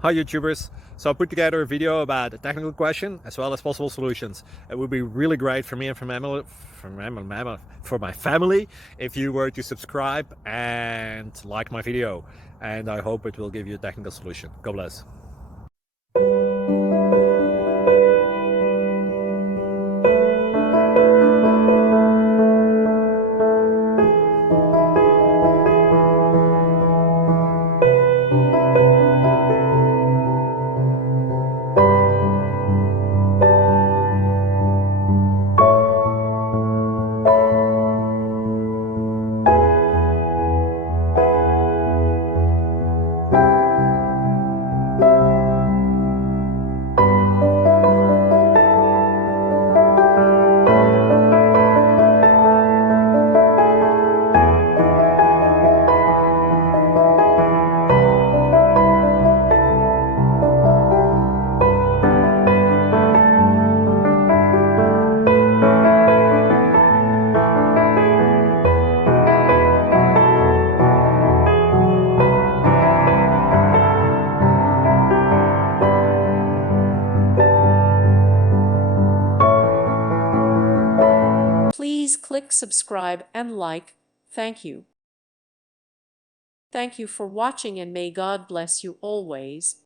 Hi YouTubers! So I put together a video about a technical question as well as possible solutions. It would be really great for me and for my family if you were to subscribe and like my video, and I hope it will give you a technical solution. God bless. Please click subscribe and like. Thank you. Thank you for watching, and may God bless you always.